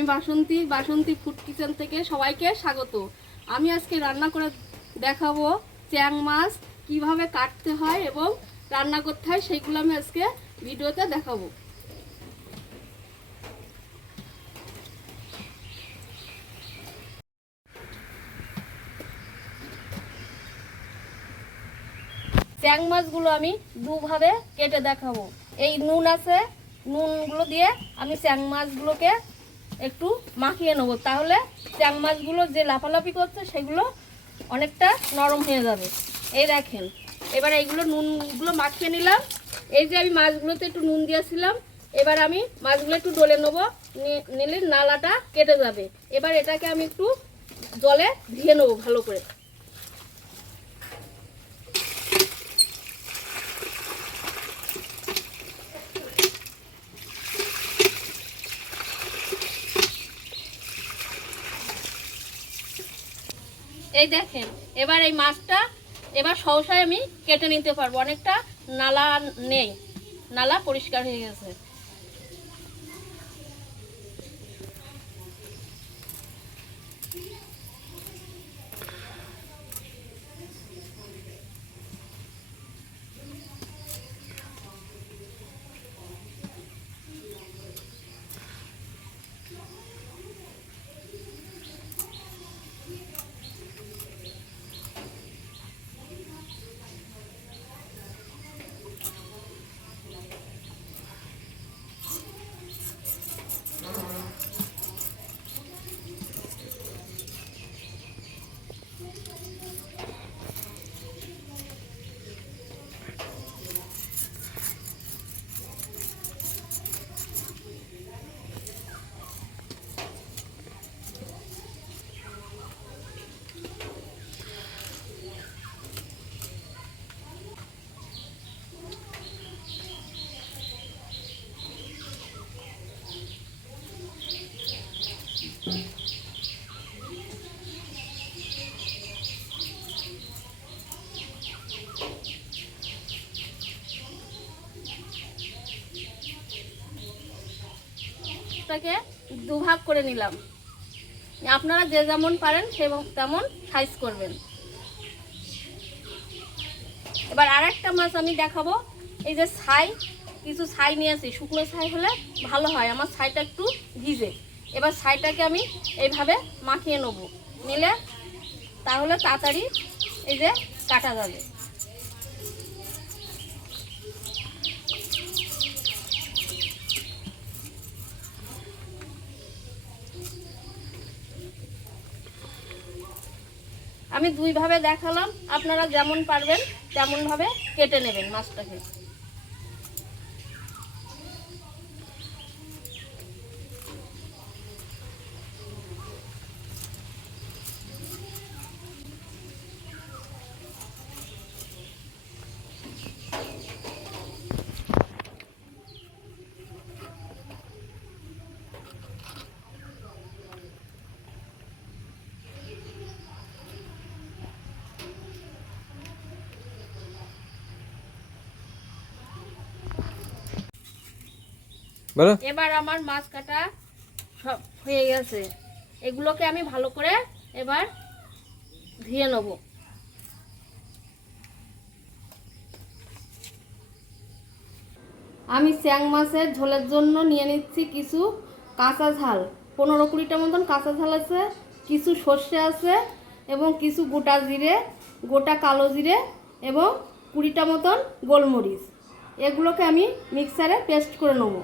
আমি বাসন্তী বাসন্তী food kitchen থেকে সবাইকে স্বাগত। আমি আজকে রান্না করে দেখাবো চ্যাং মাছ কিভাবে কাটতে হয় এবং রান্না করতে হয়, সেইগুলো আমি আজকে ভিডিওতে দেখাবো। চ্যাং মাছগুলো আমি দুভাবে কেটে দেখাবো। এই নুন আছে, নুনগুলো দিয়ে আমি চ্যাং মাছগুলোকে একটু মাখিয়ে নেবো, তাহলে চ্যাং মাছগুলো যে লাফালাফি করছে সেগুলো অনেকটা নরম হয়ে যাবে। এই দেখেন, এবার এইগুলো নুনগুলো মাখিয়ে নিলাম। এই যে আমি মাছগুলোতে একটু নুন দিয়েছিলাম, এবার আমি মাছগুলো একটু ডলে নেবো, নিলে নালাটা কেটে যাবে। এবার এটাকে আমি একটু জলে ধুয়ে নেবো ভালো করে। এই দেখেন, এবার এই মাছটা এবার সহসায় আমি কেটে নিতে পারবো, অনেকটা নালা নেই, নালা পরিষ্কার হয়ে গেছে। এটাকে দুভাগ করে নিলাম, আপনারা যে যেমন পারেন সে তেমন সাইজ করবেন। এবার আরেকটা মাছ আমি দেখাবো। এই যে ছাই, কিছু ছাই নিয়েছি, শুকনো ছাই হলে ভালো হয়, আমার ছাইটা একটু ভিজে। এবার ছাইটাকে আমি এইভাবে মাখিয়ে নেব, নিলে তাহলে তাড়াতাড়ি এই যে কাটা যাবে। আমি দুইভাবে দেখালাম, আপনারা যেমন পারবেন তেমনভাবে কেটে নেবেন মাছটাকে। এবার আমার মাছ কাটা সব হয়ে গেছে, এগুলোকে আমি ভালো করে এবার ধুয়ে নেব। আমি চ্যাং মাছের ঝোলের জন্য নিয়ে নিচ্ছি কিছু কাঁচা ঝাল, 15-20টা মতন কাঁচা ঝাল আছে, কিছু সর্ষে আছে এবং কিছু গোটা জিরে, গোটা কালো জিরে এবং 20টা মতন গোলমরিচ। এগুলোকে আমি মিক্সারে পেস্ট করে নেব।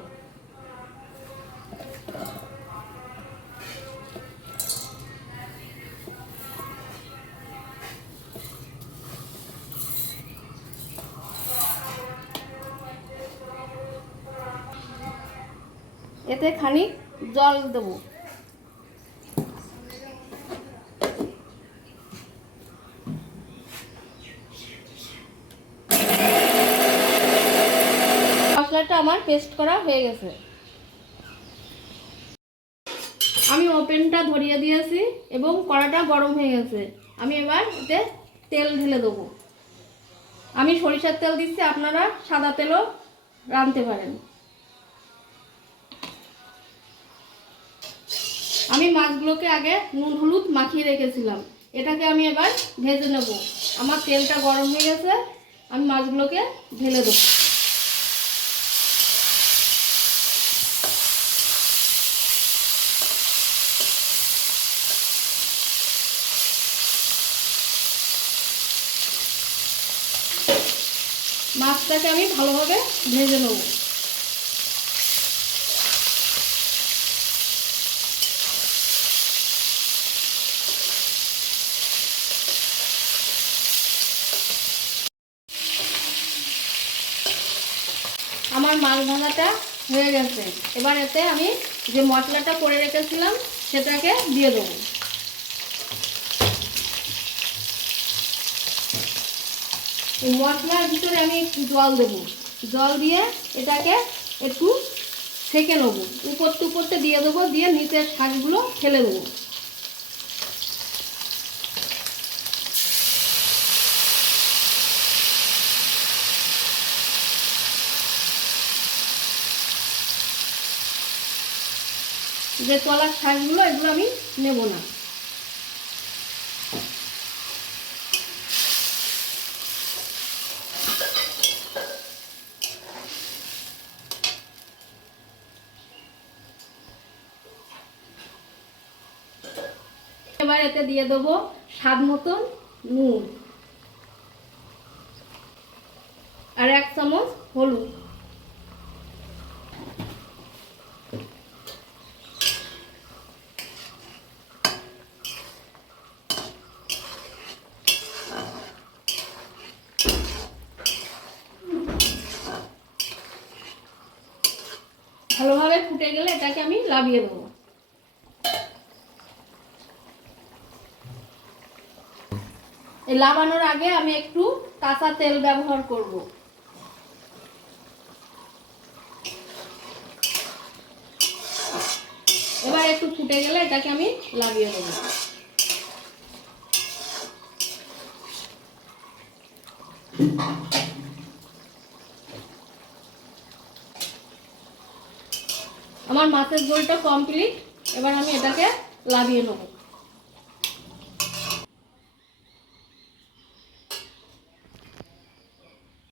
এতে খানিক জল দেব। মশলাটা আমার পেস্ট করা হয়ে গেছে। আমি ওভেনটা ধরিয়ে দিয়েছি এবং কড়াটা গরম হয়ে গেছে। আমি এবার এতে তেল ঢেলে দেবো। আমি সরিষার তেল দিচ্ছি, আপনারা সাদা তেলও রাঁধতে পারেন। আমি মাছগুলোকে আগে নুন হলুদ মাখিয়ে রেখেছিলাম, এটাকে আমি এবার ভেজে নেব। আমার তেলটা গরম হয়ে গেছে, আমি মাছগুলোকে ঢেলে দেবো। মাছটাকে আমি ভালোভাবে ভেজে নেব। আমার মাছ ভাজাটা হয়ে গেছে, এবার এতে আমি যে মশলাটা করে রেখেছিলাম সেটাকে দিয়ে দেবো। এই মশলার ভিতরে আমি একটু জল দেবো, জল দিয়ে এটাকে একটু সেঁকে নেবো। উপরতে দিয়ে দেবো, দিয়ে নিচের শাকগুলো ফেলে দেবো। যে তলার শাকগুলো এগুলো আমি নেব না। এবার এতে দিয়ে দেবো স্বাদ মতন নুন আর 1 চামচ হলুদ। ভালোভাবে ফুটে গেলে এটাকে আমি নামিয়ে দেবো। এই নামানোর আগে আমি একটু কাঁচা তেল ব্যবহার করব। এবার একটু ফুটে গেলে এটাকে আমি নামিয়ে দেবো। আমার মাছের ঝোলটা কমপ্লিট, এবার আমি এটাকে নামিয়ে নেব।